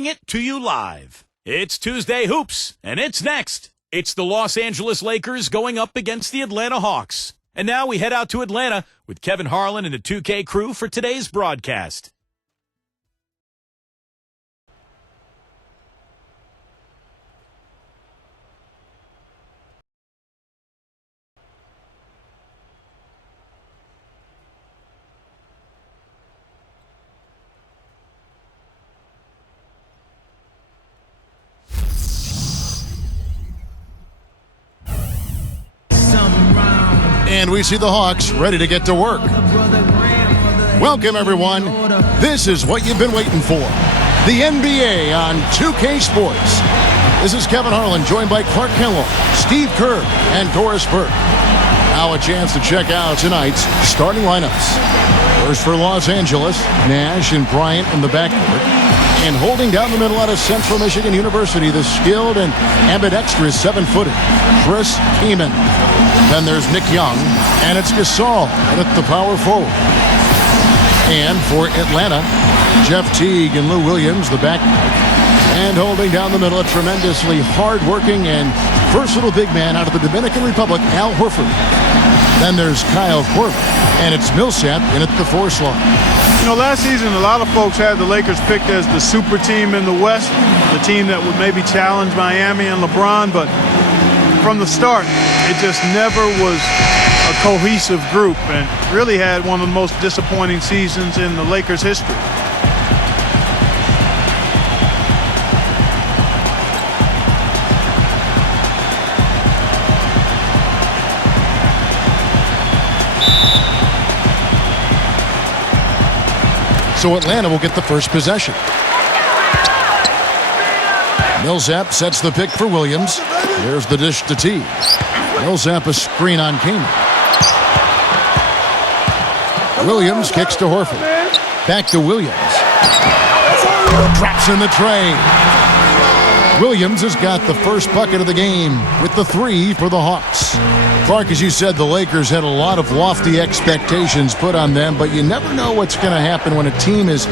It to you live. It's Tuesday Hoops, and it's next. It's the Los Angeles Lakers going up against the Atlanta Hawks. And now we head out to Atlanta with Kevin Harlan and the 2K crew for today's broadcast. And we see the Hawks ready to get to work. Welcome, everyone. This is what you've been waiting for. The NBA on 2K Sports. This is Kevin Harlan, joined by Clark Kellogg, Steve Kerr, and Doris Burke. Now a chance to check out tonight's starting lineups. First for Los Angeles, Nash and Bryant in the backcourt. And holding down the middle out of Central Michigan University, the skilled and ambidextrous 7-footer, Chris Kaman. Then there's Nick Young, and it's Gasol at the power forward. And for Atlanta, Jeff Teague and Lou Williams, the backcourt. And holding down the middle, a tremendously hard-working and versatile big man out of the Dominican Republic, Al Horford. Then there's Kyle Korver, and it's Millsap in at the 4 slot. You know, last season, a lot of folks had the Lakers picked as the super team in the West, the team that would maybe challenge Miami and LeBron, but from the start, it just never was a cohesive group and really had one of the most disappointing seasons in the Lakers' history. So Atlanta will get the first possession. Millsap sets the pick for Williams. There's the dish to Teague. Millsap a screen on Kaman. Williams kicks to Horford. Back to Williams. Drops in the tray. Williams has got the first bucket of the game with the 3 for the Hawks. Clark, as you said, the Lakers had a lot of lofty expectations put on them, but you never know what's going to happen when a team is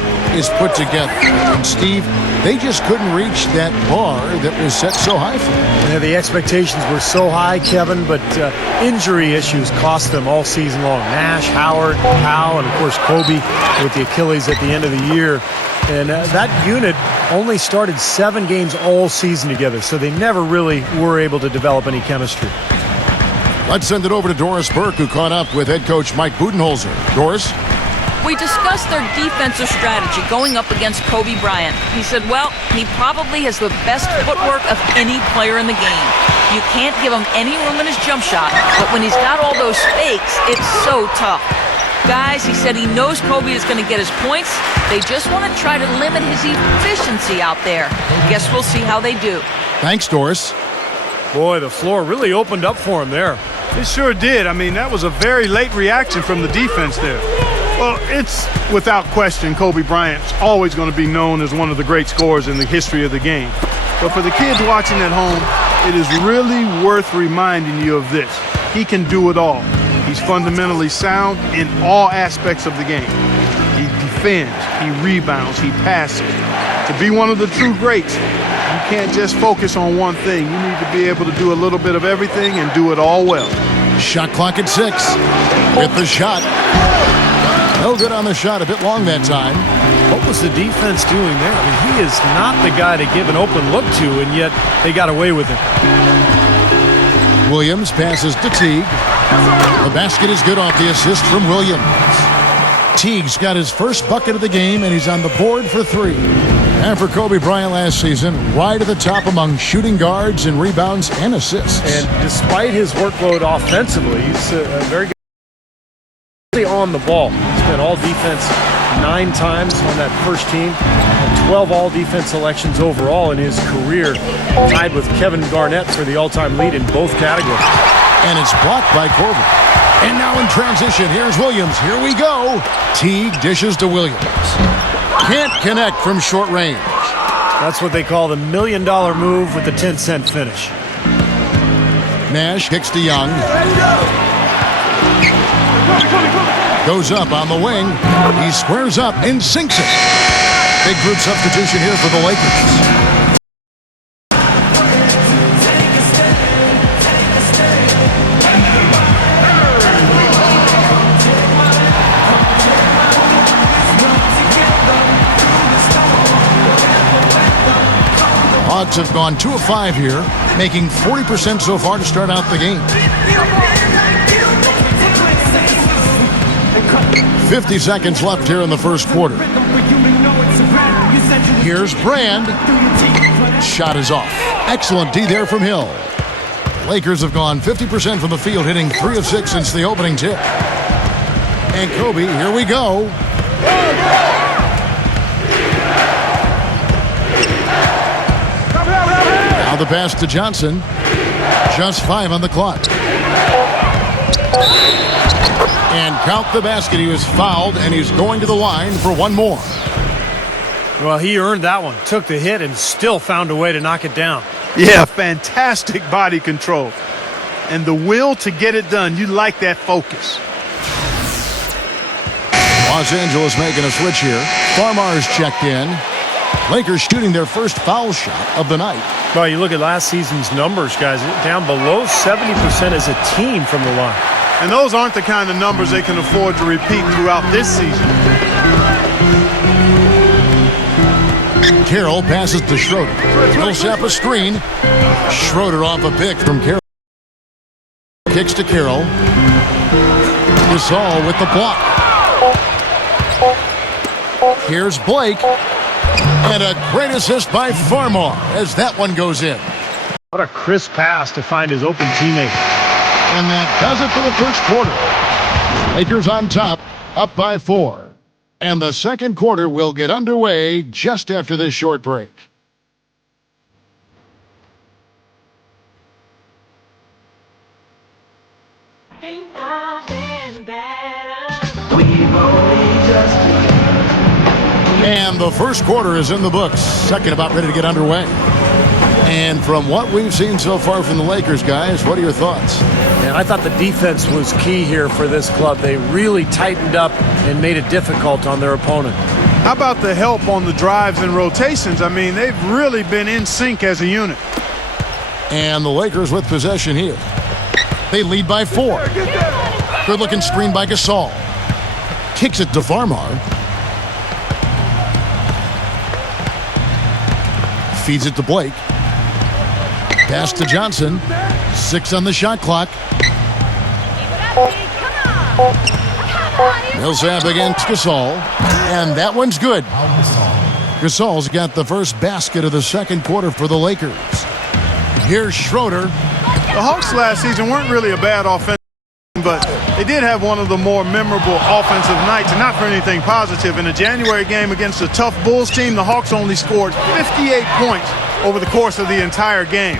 put together. And Steve, they just couldn't reach that bar that was set so high for them. Yeah, the expectations were so high, Kevin, but injury issues cost them all season long. Nash, Howard, Powell, and of course Kobe with the Achilles at the end of the year. And that unit only started 7 games all season together, so they never really were able to develop any chemistry. Let's send it over to Doris Burke, who caught up with head coach Mike Budenholzer. Doris? We discussed their defensive strategy going up against Kobe Bryant. He said, well, he probably has the best footwork of any player in the game. You can't give him any room in his jump shot, but when he's got all those fakes, it's so tough. Guys, he said he knows Kobe is going to get his points. They just want to try to limit his efficiency out there. Guess we'll see how they do. Thanks, Doris. Boy, the floor really opened up for him there. It sure did. I mean, that was a very late reaction from the defense there. Well, it's without question Kobe Bryant's always going to be known as one of the great scorers in the history of the game. But for the kids watching at home, it is really worth reminding you of this. He can do it all. He's fundamentally sound in all aspects of the game. He defends, he rebounds, he passes. To be one of the true greats, you can't just focus on one thing. You need to be able to do a little bit of everything and do it all well. Shot clock at 6. With the shot. No good on the shot. A bit long that time. What was the defense doing there? I mean, he is not the guy to give an open look to, and yet they got away with it. Williams passes to Teague. The basket is good off the assist from Williams. Teague's got his first bucket of the game, and he's on the board for 3. And for Kobe Bryant last season, right at the top among shooting guards and rebounds and assists. And despite his workload offensively, he's very good on the ball. He's been all defense 9 times on that first team, and 12 all-defense selections overall in his career, tied with Kevin Garnett for the all-time lead in both categories. And it's blocked by Korver. And now in transition, here's Williams. Here we go. Teague dishes to Williams. Can't connect from short range. That's what they call the $1 million move with the 10-cent finish. Nash kicks to Young. Goes up on the wing. He squares up and sinks it. Big group substitution here for the Lakers. Hawks have gone 2 of 5 here, making 40% so far to start out the game. 50 seconds left here in the first quarter. Here's Brand. Shot is off. Excellent D there from Hill. Lakers have gone 50% from the field, hitting 3 of 6 since the opening tip. And Kobe, here we go. Now the pass to Johnson. Just 5 on the clock. And count the basket. He was fouled, and he's going to the line for one more. Well, he earned that one. Took the hit and still found a way to knock it down. Yeah, fantastic body control. And the will to get it done. You like that focus. Los Angeles making a switch here. Farmar's checked in. Lakers shooting their first foul shot of the night. Well, you look at last season's numbers, guys. Down below 70% as a team from the line. And those aren't the kind of numbers they can afford to repeat throughout this season. Carroll passes to Schroeder. Millsap a screen. Schroeder off a pick from Carroll. Kicks to Carroll. Gasol with the block. Here's Blake. And a great assist by Farmar as that one goes in. What a crisp pass to find his open teammate. And that does it for the first quarter. Lakers on top, up by 4. And the second quarter will get underway just after this short break. And the first quarter is in the books. Second about ready to get underway. And from what we've seen so far from the Lakers, guys, what are your thoughts? And I thought the defense was key here for this club. They really tightened up and made it difficult on their opponent. How about the help on the drives and rotations? I mean, they've really been in sync as a unit. And the Lakers with possession here. They lead by 4. Good-looking screen by Gasol. Kicks it to Farmar. Feeds it to Blake. Pass to Johnson. 6 on the shot clock. Millsap against Gasol. And that one's good. Gasol's got the first basket of the second quarter for the Lakers. Here's Schroeder. The Hawks last season weren't really a bad offense, but they did have one of the more memorable offensive nights, and not for anything positive. In a January game against a tough Bulls team, the Hawks only scored 58 points over the course of the entire game.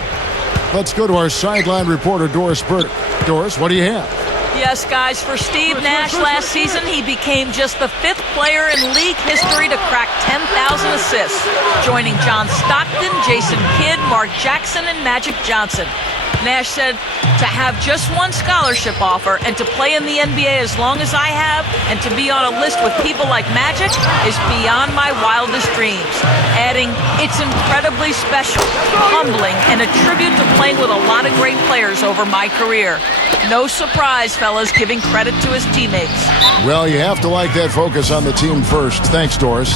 Let's go to our sideline reporter, Doris Burdick. Doris, what do you have? Yes, guys, for Steve Nash last season, he became just the 5th player in league history to crack 10,000 assists, joining John Stockton, Jason Kidd, Mark Jackson, and Magic Johnson. Nash said to have just one scholarship offer and to play in the NBA as long as I have and to be on a list with people like Magic is beyond my wildest dreams. Adding, it's incredibly special, humbling, and a tribute to playing with a lot of great players over my career. No surprise, fellas, giving credit to his teammates. Well, you have to like that focus on the team first. Thanks, Doris.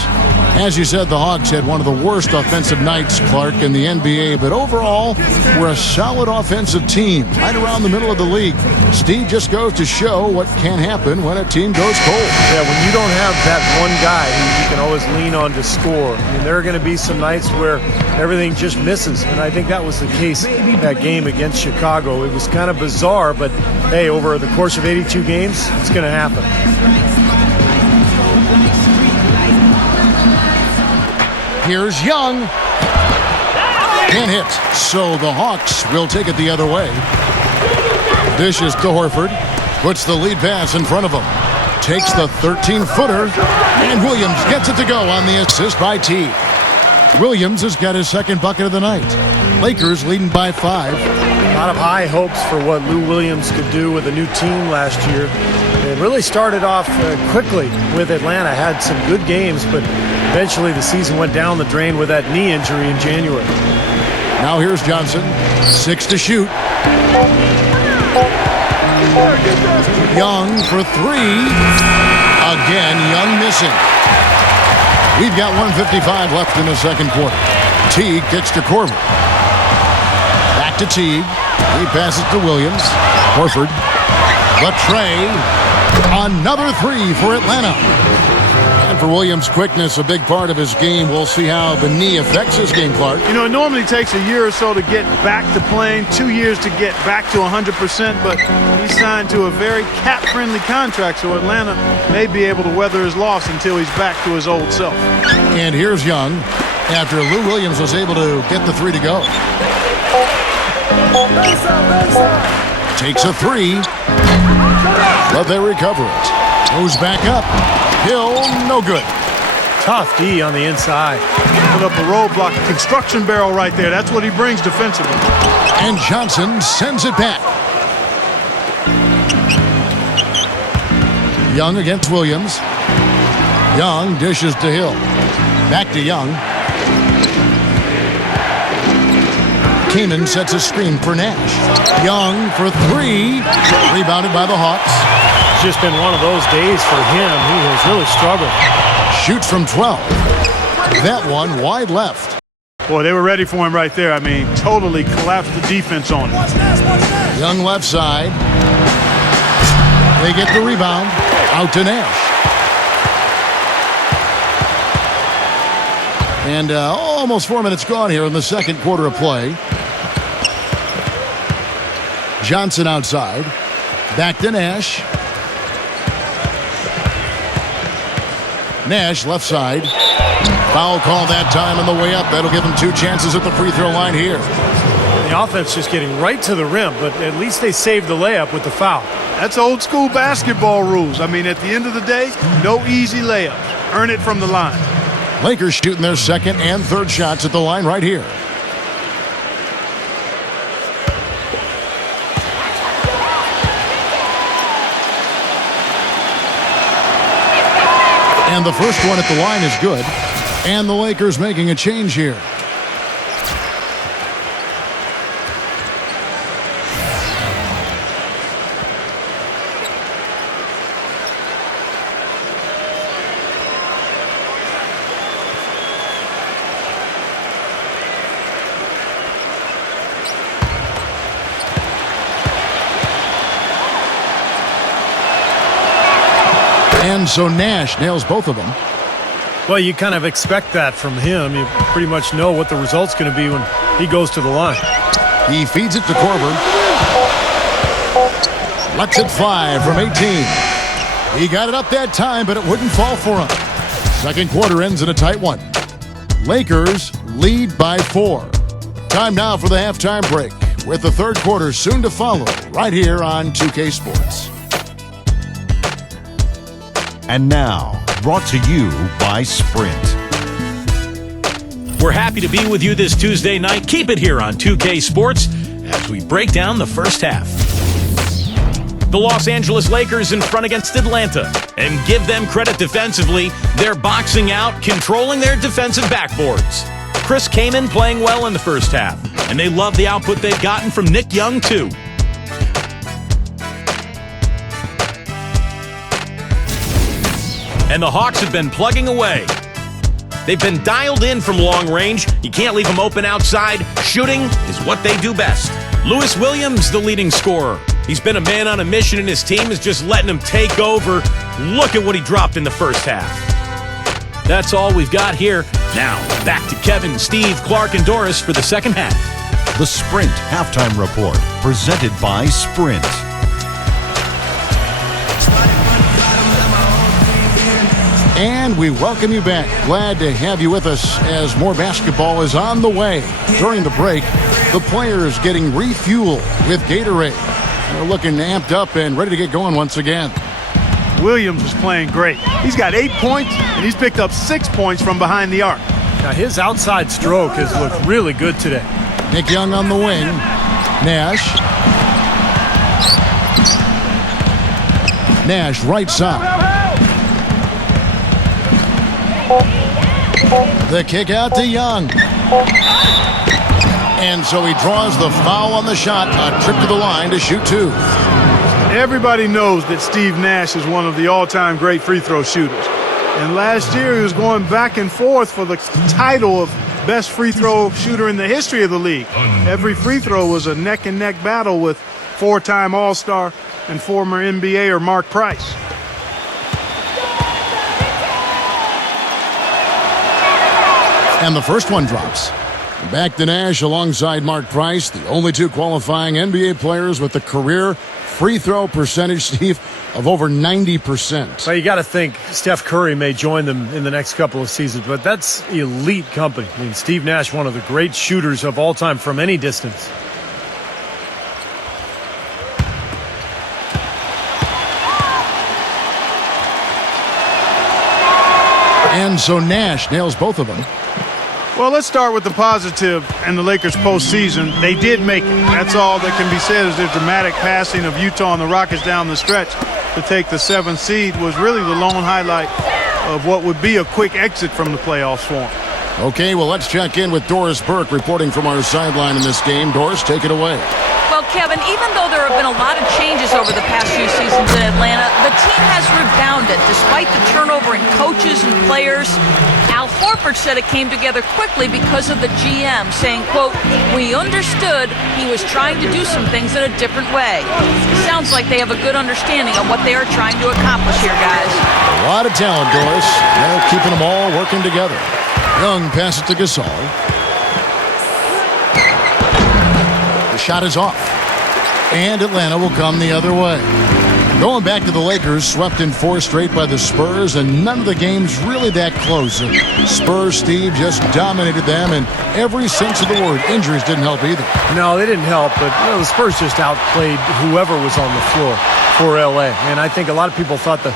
As you said, the Hawks had one of the worst offensive nights, Clark, in the NBA, but overall, we're a solid offensive team, right around the middle of the league. Steve just goes to show what can happen when a team goes cold. Yeah, when you don't have that one guy who you can always lean on to score, I mean, there are going to be some nights where everything just misses, and I think that was the case that game against Chicago. It was kind of bizarre, but hey, over the course of 82 games, it's going to happen. Here's Young. Can't hit. So the Hawks will take it the other way. Dishes to Horford. Puts the lead pass in front of him. Takes the 13-footer. And Williams gets it to go on the assist by T. Williams has got his second bucket of the night. Lakers leading by 5. A lot of high hopes for what Lou Williams could do with a new team last year. It really started off quickly with Atlanta. Had some good games, but Eventually, the season went down the drain with that knee injury in January. Now here's Johnson. 6 to shoot. Young for 3. Again, Young missing. We've got 1:55 left in the second quarter. Teague gets to Corbin. Back to Teague. He passes to Williams. Horford. Latrey. Another 3 for Atlanta. And for Williams' quickness, a big part of his game. We'll see how the knee affects his game, Clark. You know, it normally takes a year or so to get back to playing, 2 years to get back to 100%, but he's signed to a very cap-friendly contract, so Atlanta may be able to weather his loss until he's back to his old self. And here's Young after Lou Williams was able to get the 3 to go. Takes a 3, but they recover it. Goes back up. Hill, no good. Tough D on the inside. Put up a roadblock, a construction barrel right there. That's what he brings defensively. And Johnson sends it back. Young against Williams. Young dishes to Hill. Back to Young. Kaman sets a screen for Nash. Young for 3. Rebounded by the Hawks. It's just been one of those days for him. He has really struggled. Shoots from 12. That one wide left. Boy, they were ready for him right there. I mean, totally collapsed the defense on him. Young left side. They get the rebound. Out to Nash. And almost 4 minutes gone here in the second quarter of play. Johnson outside. Back to Nash. Nash left side. Foul call that time on the way up. That'll give him 2 chances at the free throw line here. The offense just getting right to the rim, but at least they saved the layup with the foul. That's old school basketball rules. I mean, at the end of the day, no easy layups. Earn it from the line. Lakers shooting their second and third shots at the line right here. And the first one at the line is good. And the Lakers making a change here. And so Nash nails both of them. Well, you kind of expect that from him. You pretty much know what the result's going to be when he goes to the line. He feeds it to Korver. Lets it fly from 18. He got it up that time, but it wouldn't fall for him. Second quarter ends in a tight one. Lakers lead by 4. Time now for the halftime break, with the third quarter soon to follow right here on 2K Sports. And now, brought to you by Sprint. We're happy to be with you this Tuesday night. Keep it here on 2K Sports as we break down the first half. The Los Angeles Lakers in front against Atlanta. And give them credit defensively. They're boxing out, controlling their defensive backboards. Chris Kaman playing well in the first half. And they love the output they've gotten from Nick Young, too. And the Hawks have been plugging away. They've been dialed in from long range. You can't leave them open outside. Shooting is what they do best. Lewis Williams, the leading scorer. He's been a man on a mission, and his team is just letting him take over. Look at what he dropped in the first half. That's all we've got here. Now, back to Kevin, Steve, Clark, and Doris for the second half. The Sprint Halftime Report, presented by Sprint. And we welcome you back. Glad to have you with us as more basketball is on the way. During the break, the players getting refueled with Gatorade. They're looking amped up and ready to get going once again. Williams was playing great. He's got 8 points, and he's picked up 6 points from behind the arc. Now, his outside stroke has looked really good today. Nick Young on the wing. Nash. Nash right side. The kick out to Young. And so he draws the foul on the shot. A trip to the line to shoot two. Everybody knows that Steve Nash is one of the all-time great free throw shooters. And last year he was going back and forth for the title of best free throw shooter in the history of the league. Every free throw was a neck-and-neck battle with four-time All-Star and former NBAer Mark Price. And the first one drops. Back to Nash alongside Mark Price, the only two qualifying NBA players with a career free throw percentage, Steve, of over 90%. Well, you got to think Steph Curry may join them in the next couple of seasons, but that's elite company. I mean, Steve Nash, one of the great shooters of all time from any distance. And so Nash nails both of them. Well, let's start with the positive and the Lakers postseason. They did make it. That's all that can be said is their dramatic passing of Utah and the Rockets down the stretch to take the 7th seed was really the lone highlight of what would be a quick exit from the playoff swarm. Okay, well, let's check in with Doris Burke reporting from our sideline in this game. Doris, take it away. Well, Kevin, even though there have been a lot of changes over the past few seasons in Atlanta, the team has rebounded despite the turnover in coaches and players. Al Horford said it came together quickly because of the GM, saying, quote, "We understood he was trying to do some things in a different way." Sounds like they have a good understanding of what they are trying to accomplish here, guys. A lot of talent, Doris. They're keeping them all working together. Young passes to Gasol. The shot is off. And Atlanta will come the other way. Going back to the Lakers, swept in 4 straight by the Spurs, and none of the games really that close. Spurs, Steve, just dominated them in every sense of the word. Injuries didn't help either. No, they didn't help, but the Spurs just outplayed whoever was on the floor for L.A. And I think a lot of people thought the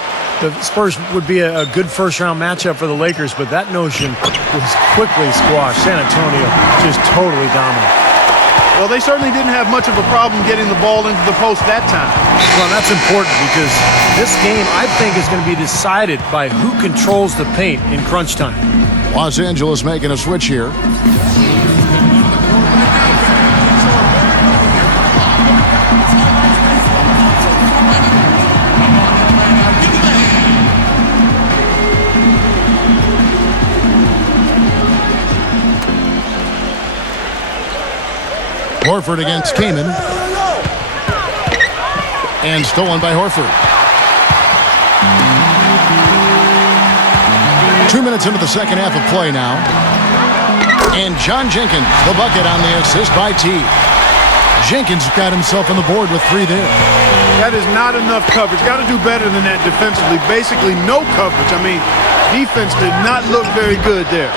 Spurs would be a good first-round matchup for the Lakers, but that notion was quickly squashed. San Antonio just totally dominant. Well, they certainly didn't have much of a problem getting the ball into the post that time. Well, that's important because this game, I think, is going to be decided by who controls the paint in crunch time. Los Angeles making a switch here. Horford against Kaman. And stolen by Horford. 2 minutes into the second half of play now. And John Jenkins, the bucket on the assist by T. Jenkins got himself on the board with 3 there. That is not enough coverage. Got to do better than that defensively. Basically no coverage. I mean, defense did not look very good there.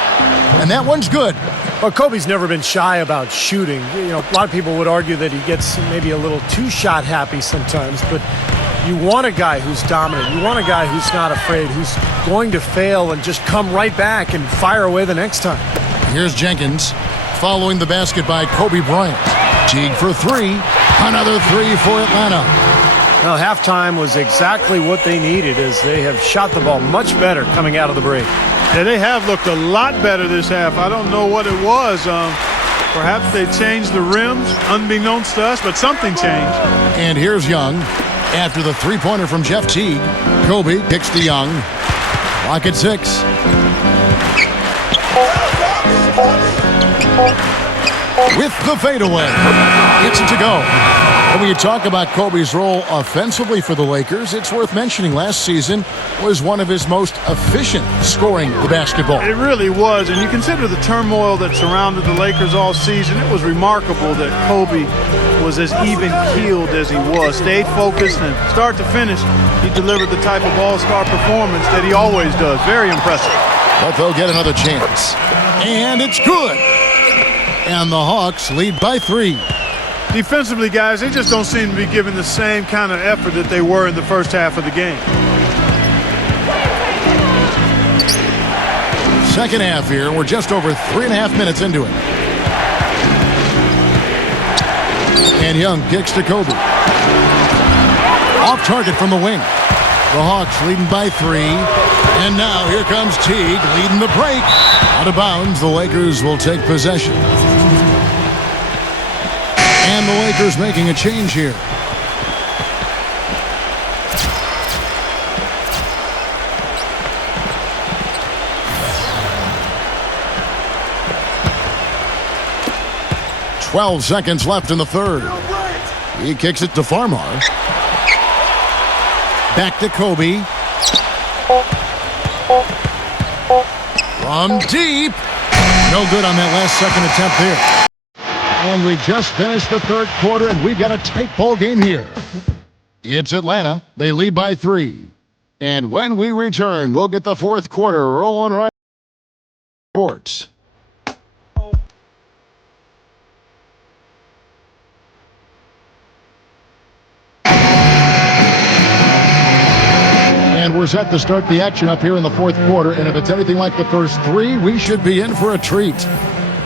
And that one's good. Well, Kobe's never been shy about shooting. You know, a lot of people would argue that he gets maybe a little too shot happy sometimes, but you want a guy who's dominant. You want a guy who's not afraid, who's going to fail and just come right back and fire away the next time. Here's Jenkins following the basket by Kobe Bryant. Teague for 3. Another 3 for Atlanta. Now, halftime was exactly what they needed as they have shot the ball much better coming out of the break. Yeah, they have looked a lot better this half. I don't know what it was. Perhaps they changed the rims, unbeknownst to us, but something changed. And here's Young. After the 3-pointer from Jeff Teague, Kobe kicks to Young. Clock at 6. With the fadeaway. Gets it to go. And when you talk about Kobe's role offensively for the Lakers, it's worth mentioning last season was one of his most efficient scoring the basketball. It really was, and you consider the turmoil that surrounded the Lakers all season. It was remarkable that Kobe was as even-keeled as he was, stayed focused, and start to finish, he delivered the type of all-star performance that he always does. Very impressive. But they'll get another chance. And it's good. And the Hawks lead by 3. Defensively, guys, they just don't seem to be giving the same kind of effort that they were in the first half of the game. Second half here. We're just over 3.5 minutes into it. And Young kicks to Kobe. Off target from the wing. The Hawks leading by 3. And now here comes Teague leading the break. Out of bounds, the Lakers will take possession. And the Lakers making a change here. "12 seconds left in the third. He kicks it to Farmar. Back to Kobe. From deep. No good on that last second attempt there. And we just finished the third quarter, and we've got a tight ball game here. It's Atlanta. They lead by 3. And when we return, we'll get the fourth quarter rolling right. Sports. And we're set to start the action up here in the fourth quarter. And if it's anything like the first 3, we should be in for a treat.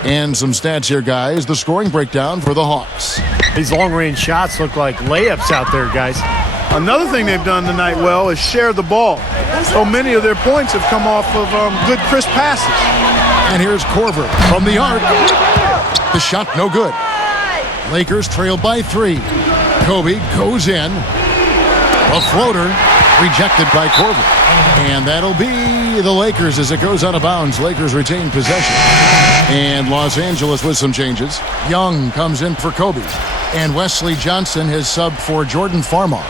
And some stats here, guys. The scoring breakdown for the Hawks. These long-range shots look like layups out there, guys. Another thing they've done tonight well is share the ball. So many of their points have come off of good, crisp passes. And here's Korver from the arc. The shot no good. Lakers trail by 3. Kobe goes in. A floater rejected by Korver. And that'll be the Lakers as it goes out of bounds. Lakers retain possession. And Los Angeles with some changes. Young comes in for Kobe. And Wesley Johnson has subbed for Jordan Farmar.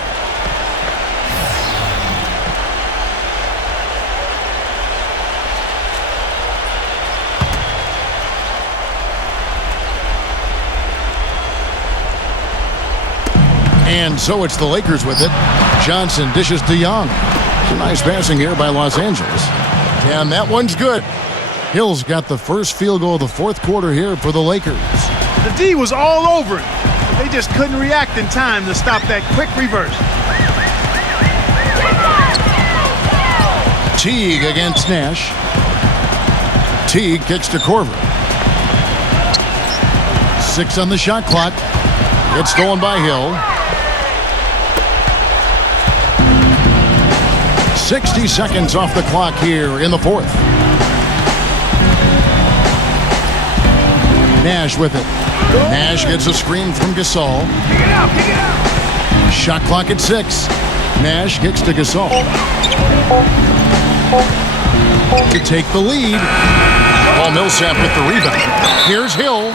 And so it's the Lakers with it. Johnson dishes to Young. Some nice passing here by Los Angeles. And that one's good. Hill's got the first field goal of the fourth quarter here for the Lakers. The D was all over it. They just couldn't react in time to stop that quick reverse. Teague against Nash. Teague kicks to Korver. 6 on the shot clock. It's stolen by Hill. 60 seconds off the clock here in the fourth. Nash with it. Nash gets a screen from Gasol. Kick it out, kick it out. Shot clock at 6. Nash kicks to Gasol. To take the lead. Paul Millsap with the rebound. Here's Hill.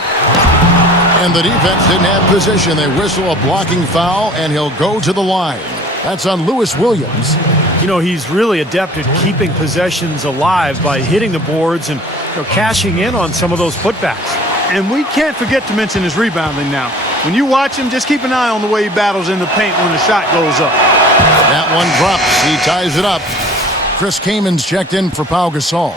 And the defense didn't have position. They whistle a blocking foul, and he'll go to the line. That's on Lewis Williams. You know, he's really adept at keeping possessions alive by hitting the boards and cashing in on some of those putbacks. And we can't forget to mention his rebounding now. When you watch him, just keep an eye on the way he battles in the paint when the shot goes up. That one drops. He ties it up. Chris Kaman's checked in for Pau Gasol.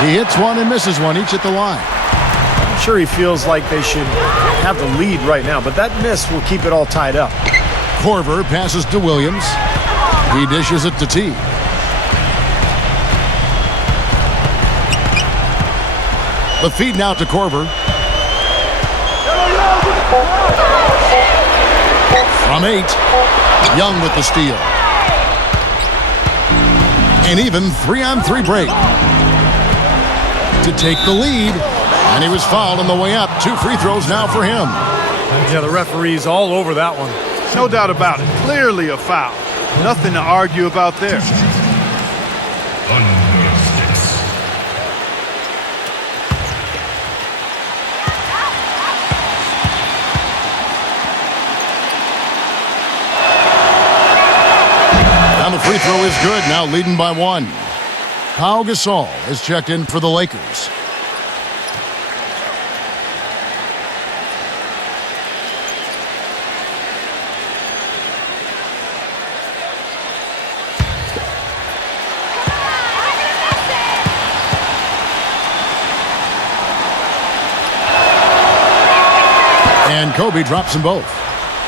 He hits one and misses one, each at the line. I'm sure he feels like they should have the lead right now, but that miss will keep it all tied up. Korver passes to Williams. He dishes it to T. The feed now to Korver. From 8, Young with the steal. An even 3-on-3 break. To take the lead, and he was fouled on the way up. 2 free throws now for him. Yeah, the referee's all over that one. No doubt about it. Clearly a foul. Nothing to argue about there. Now the free throw is good, now leading by 1. Pau Gasol is checked in for the Lakers. And Kobe drops them both.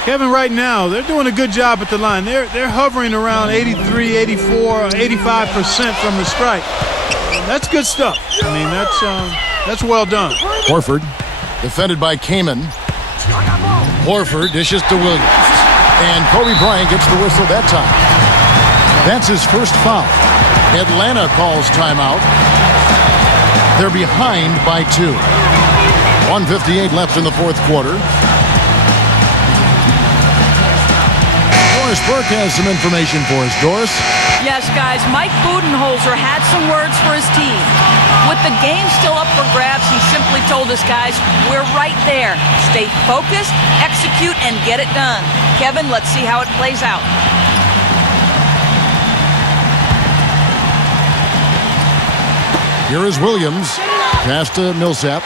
Kevin, right now, they're doing a good job at the line. They're hovering around 83, 84, 85% from the strike. That's good stuff. I mean, that's well done. Horford, defended by Kaman. Horford dishes to Williams. And Kobe Bryant gets the whistle that time. That's his first foul. Atlanta calls timeout. They're behind by 2. 1:58 left in the fourth quarter. Doris Burke has some information for us. Doris? Yes, guys, Mike Budenholzer had some words for his team. With the game still up for grabs, he simply told us, guys, we're right there. Stay focused, execute, and get it done. Kevin, let's see how it plays out. Here is Williams. Pass to Millsap.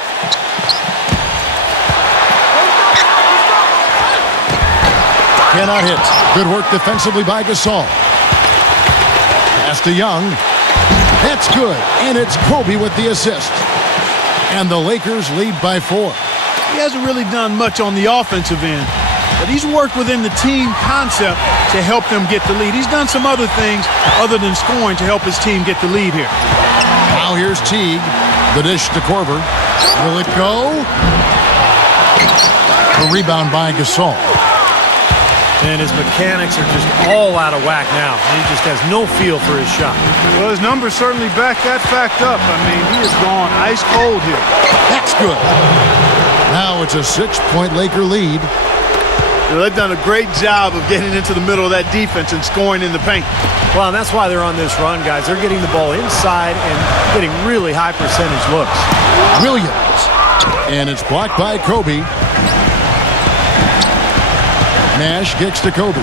Cannot hit. Good work defensively by Gasol. Pass to Young. That's good. And it's Kobe with the assist. And the Lakers lead by 4. He hasn't really done much on the offensive end, but he's worked within the team concept to help them get the lead. He's done some other things other than scoring to help his team get the lead here. Now here's Teague. The dish to Korver. Will it go? The rebound by Gasol. And his mechanics are just all out of whack now. He just has no feel for his shot. Well, his numbers certainly back that fact up. I mean, he has gone ice cold here. That's good. Now it's a 6-point Laker lead. They've done a great job of getting into the middle of that defense and scoring in the paint. Well, and that's why they're on this run, guys. They're getting the ball inside and getting really high percentage looks. Williams. And it's blocked by Kobe. Nash kicks to Kobe.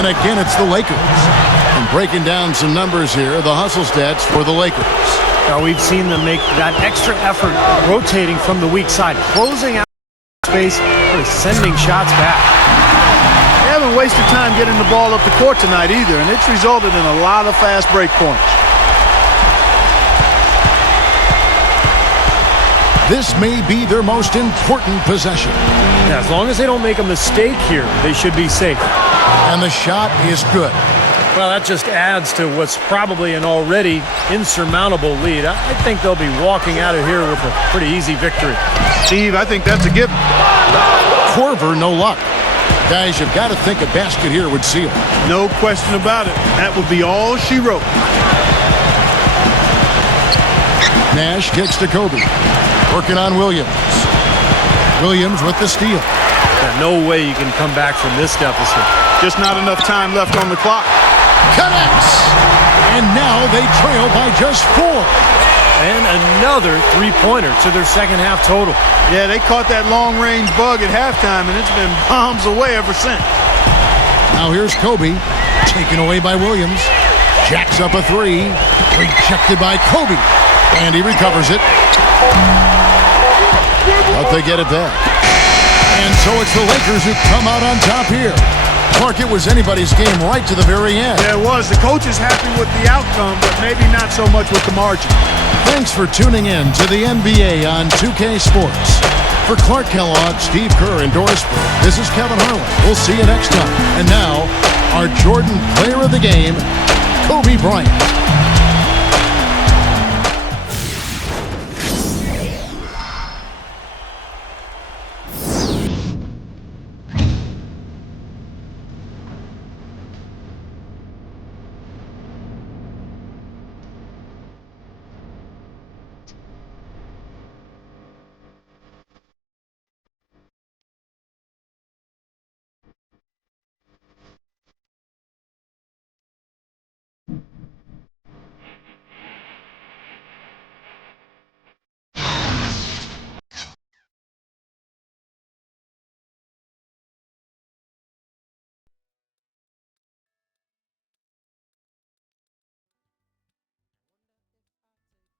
And again, it's the Lakers. And breaking down some numbers here, the hustle stats for the Lakers. Now, we've seen them make that extra effort rotating from the weak side, closing out space, really sending shots back. They haven't wasted time getting the ball up the court tonight either, and it's resulted in a lot of fast break points. This may be their most important possession. Yeah, as long as they don't make a mistake here, they should be safe. And the shot is good. Well, that just adds to what's probably an already insurmountable lead. I think they'll be walking out of here with a pretty easy victory. Steve, I think that's a given. Korver, no luck. Guys, you've got to think a basket here would seal. No question about it. That would be all she wrote. Nash kicks to Kobe. Working on Williams. Williams with the steal. Yeah, no way you can come back from this deficit. Just not enough time left on the clock. Connects! And now they trail by just 4. And another three-pointer to their second half total. Yeah, they caught that long-range bug at halftime, and it's been bombs away ever since. Now here's Kobe. Taken away by Williams. Jacks up a 3. Rejected by Kobe. And he recovers it. But they get it back. And so it's the Lakers who come out on top here. Clark, it was anybody's game right to the very end. Yeah, it was. The coach is happy with the outcome, but maybe not so much with the margin. Thanks for tuning in to the NBA on 2K Sports. For Clark Kellogg, Steve Kerr, and Doris Burke, this is Kevin Harlan. We'll see you next time. And now, our Jordan Player of the Game, Kobe Bryant.